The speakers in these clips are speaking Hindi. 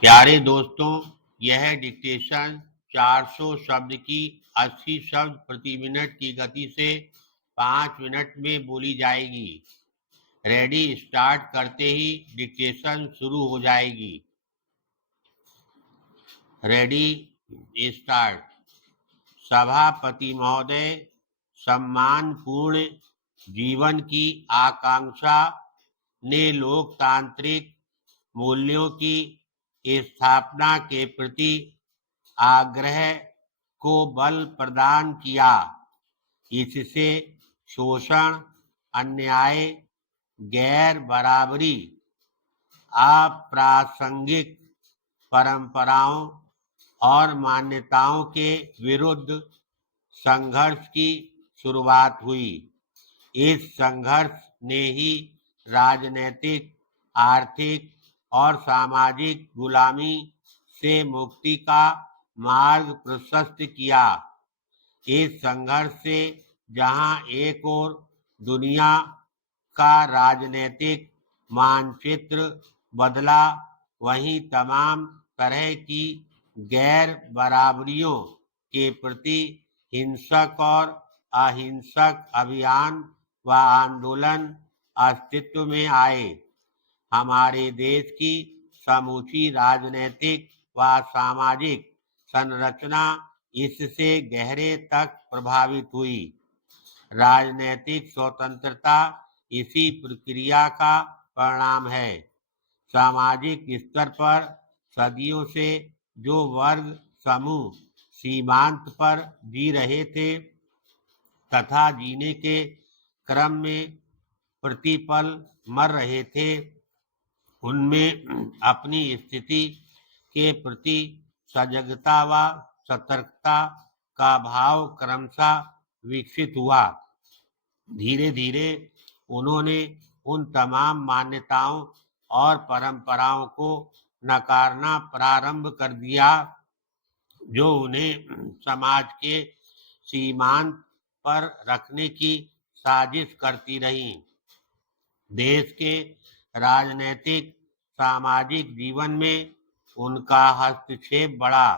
प्यारे दोस्तों, यह डिक्टेशन 400 शब्द की 80 शब्द प्रति मिनट की गति से 5 मिनट में बोली जाएगी। रेडी स्टार्ट करते ही डिक्टेशन शुरू हो जाएगी। Ready start. सभापति महोदय, सम्मानपूर्ण जीवन की आकांक्षा ने लोकतांत्रिक मूल्यों की स्थापना के प्रति आग्रह को बल प्रदान किया। इससे शोषण, अन्याय, गैर बराबरी, अप्रासंगिक परंपराओं और मान्यताओं के विरुद्ध संघर्ष की शुरुआत हुई। इस संघर्ष ने ही राजनीतिक, आर्थिक और सामाजिक गुलामी से मुक्ति का मार्ग प्रशस्त किया। इस संघर्ष से जहां एक ओर दुनिया का राजनीतिक मानचित्र बदला, वहीं तमाम तरह की गैर बराबरियों के प्रति हिंसक और अहिंसक अभियान व आंदोलन अस्तित्व में आए। हमारे देश की समूची राजनीतिक व सामाजिक संरचना इससे गहरे तक प्रभावित हुई। राजनीतिक स्वतंत्रता इसी प्रक्रिया का परिणाम है। सामाजिक स्तर पर सदियों से जो वर्ग समूह सीमांत पर जी रहे थे तथा जीने के क्रम में प्रतिपल मर रहे थे, उनमें अपनी स्थिति के प्रति सजगता व सतर्कता का भाव क्रमशः विकसित हुआ। धीरे धीरे उन्होंने उन तमाम मान्यताओं और परंपराओं को नकारना प्रारंभ कर दिया जो उन्हें समाज के सीमांत पर रखने की साजिश करती रही। देश के राजनीतिक सामाजिक जीवन में उनका हस्तक्षेप बढ़ा।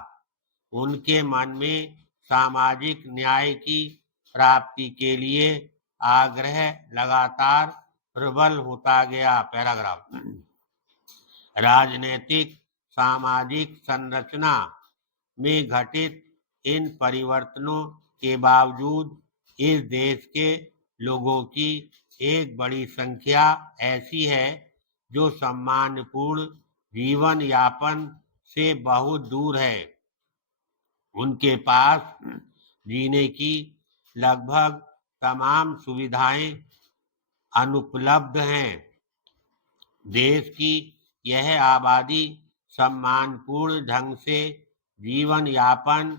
उनके मन में सामाजिक न्याय की प्राप्ति के लिए आग्रह लगातार प्रबल होता गया। पैराग्राफ। राजनीतिक सामाजिक संरचना में घटित इन परिवर्तनों के बावजूद इस देश के लोगों की एक बड़ी संख्या ऐसी है जो सम्मानपूर्ण जीवन यापन से बहुत दूर है। उनके पास जीने की लगभग तमाम सुविधाएं अनुपलब्ध हैं। देश की यह आबादी सम्मानपूर्ण ढंग से जीवन यापन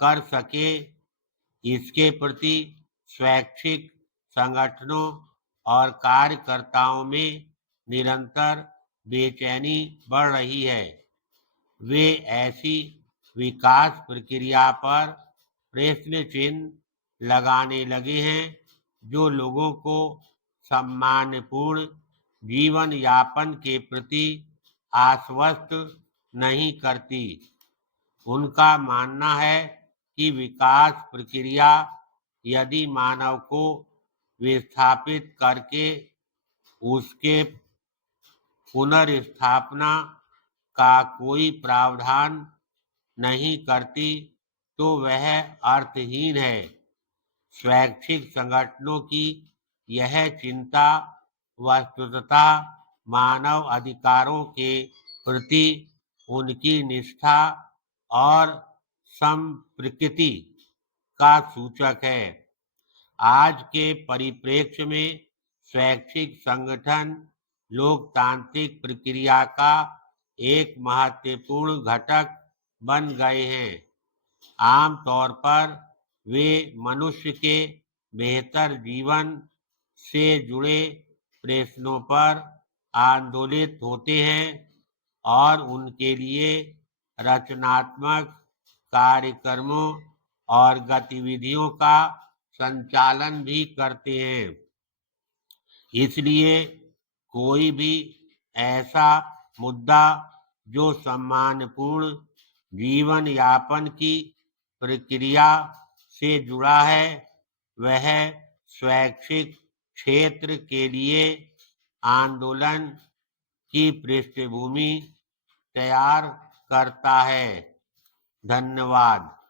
कर सके, इसके प्रति स्वैच्छिक संगठनों और कार्यकर्ताओं में निरंतर बेचैनी बढ़ रही है। वे ऐसी विकास प्रक्रिया पर प्रश्न चिन्ह लगाने लगे हैं जो लोगों को सम्मानपूर्ण जीवन यापन के प्रति आश्वस्त नहीं करती। उनका मानना है कि विकास प्रक्रिया यदि मानव को विस्थापित करके उसके पुनर्स्थापना का कोई प्रावधान नहीं करती तो वह अर्थहीन है। स्वैच्छिक संगठनों की यह चिंता वस्तुतः मानव अधिकारों के प्रति उनकी निष्ठा और संप्रकृति का सूचक है। आज के परिप्रेक्ष्य में स्वैच्छिक संगठन लोकतांत्रिक प्रक्रिया का एक महत्वपूर्ण घटक बन गए हैं। आमतौर पर वे मनुष्य के बेहतर जीवन से जुड़े प्रश्नों पर आंदोलित होते हैं और उनके लिए रचनात्मक कार्यक्रमों और गतिविधियों का संचालन भी करते हैं। इसलिए कोई भी ऐसा मुद्दा जो सम्मानपूर्ण जीवन यापन की प्रक्रिया से जुड़ा है, वह शैक्षिक क्षेत्र के लिए आंदोलन की पृष्ठभूमि तैयार करता है। धन्यवाद।